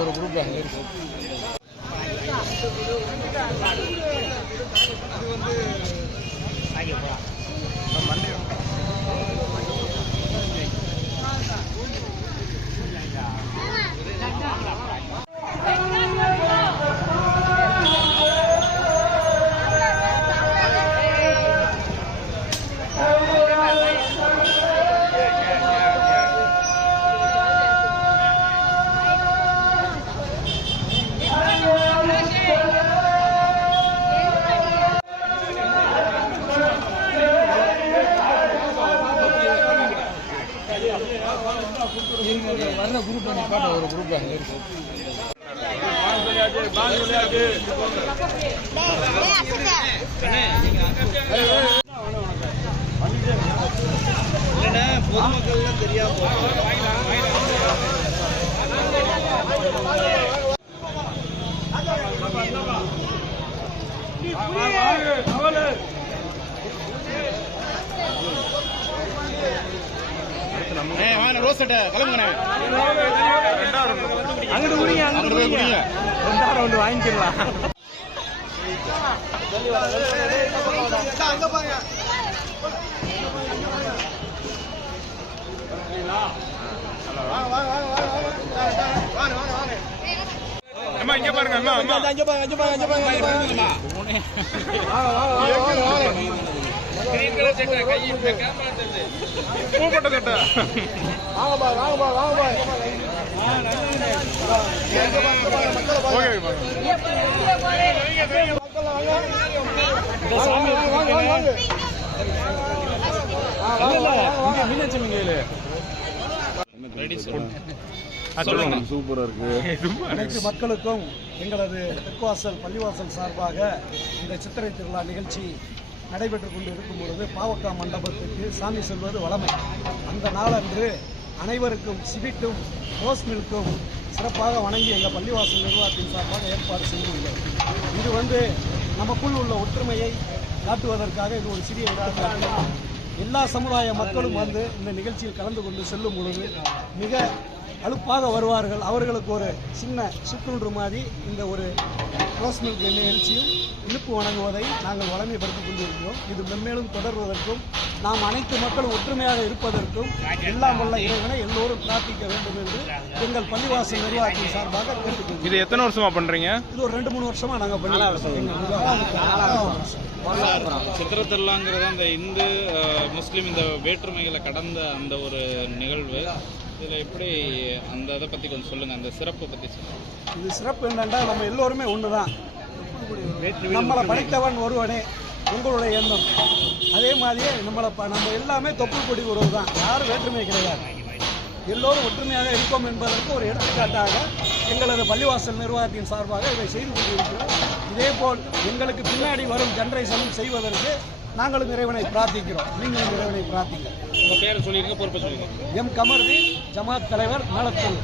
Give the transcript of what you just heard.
ஒரு குரூப் அது வந்து மண்டே வர்ற குரூப் பாட்ட ஒரு குரூப் பொதுமக்கள் தெரியாம ரோஸ் கிளம்புங்க அங்கிட்டு குடிங்க அங்கிட்டு போய் குடிங்க 2 ரவுண்ட் வாங்கிக்கலாம் அங்க பாருங்க அம்மா இங்க பாருங்க அம்மா அம்மா அங்க பாருங்க அங்க பாருங்க அங்க பாருங்க கிரீன் கலர் சட்டை கை இந்த கேமரா தெரியுது பூப்பட்ட சட்டை வாங்க பா வாங்க பா வாங்க பா ஓகே இந்த சாமி வாங்க வாங்க இங்க மீனாட்சி மங்கையில ரெடி சொல்லுங்க சூப்பரா இருக்கு அனைத்து மக்களுக்கும் எங்களது தெற்குவாசல் பள்ளிவாசல் சார்பாக இந்த சித்திரை திருவிழா நிகழ்ச்சி நடைபெற்றுக் கொண்டு இருக்கும் பொழுது பாவக்கா மண்டபத்துக்கு சாமி செல்வது வழமை. அந்த நாளன்று அனைவருக்கும் சிவிட்டும் ரோஸ் மில்க்கும் சிறப்பாக வணங்கி எங்கள் பள்ளிவாசல் நிர்வாகத்தின் சார்பாக ஏற்பாடு செய்துள்ளோம். இது வந்து நமக்குள் உள்ள ஒற்றுமையை காட்டுவதற்காக இது ஒரு சிறிய உதாரணம். எல்லா சமுதாய மக்களும் வந்து இந்த நிகழ்ச்சியில் கலந்து கொண்டு செல்லும் பொழுது மிக அலுப்பாக வருவார்கள். அவர்களுக்கு ஒரு சின்ன சுற்றுன்று மாதிரி இந்த ஒரு ரோஸ் மில்க் நிகழ்ச்சியும் இழுப்பு வழங்குவதை நாங்கள் வழமைப்படுத்திக் கொண்டிருக்கிறோம். இது மென்மேலும் தொடர்வதற்கும் நாம் அனைத்து மக்களும் ஒற்றுமையாக இருப்பதற்கும் எல்லாம் வல்ல இறைவனை எல்லோரும் பிரார்த்திக்க வேண்டும் என்று எங்கள் பள்ளிவாசல் நிர்வாகத்தின் சார்பாக கேட்டுக்கொள்கிறோம். இது எத்தனை வருஷமா பண்றீங்க? இது ஒரு 2-3 வருஷமா நாங்கள் சித்திரத்திருவிழாங்கிறது அந்த இந்து முஸ்லீம் இந்த வேற்றுமைகளை கடந்த அந்த ஒரு நிகழ்வு. இதில் எப்படி அந்த இதை பற்றி கொஞ்சம் சொல்லுங்கள், அந்த சிறப்பை பற்றி சொல்லுங்கள். இது சிறப்பு என்னென்னா நம்ம எல்லோருமே ஒன்று தான். நம்மளை படைத்தவன் ஒருவனே உங்களுடைய எண்ணம். அதே மாதிரியே நம்ம எல்லாமே தொப்புள் கொடி உறவு தான். யாரும் வேற்றுமை கிடையாது. எல்லோரும் ஒற்றுமையாக இருப்போம் என்பதற்கு ஒரு எடுத்துக்காட்டாக எங்களது பள்ளிவாசல் நிர்வாகத்தின் சார்பாக இதை செய்து கொண்டிருக்கிறோம். இதேபோல் எங்களுக்கு பின்னாடி வரும் ஜெனரேஷனும் செய்வதற்கு நாங்களும் இறைவனை பிரார்த்திக்கிறோம். நீங்களும் இறைவனை பிரார்த்திங்க. உங்கள் பேரை சொல்லிடுங்க, பொறுப்பை சொல்லுங்கள். எம் கமர்தீன், ஜமாத் தலைவர், மேலத்தூர்.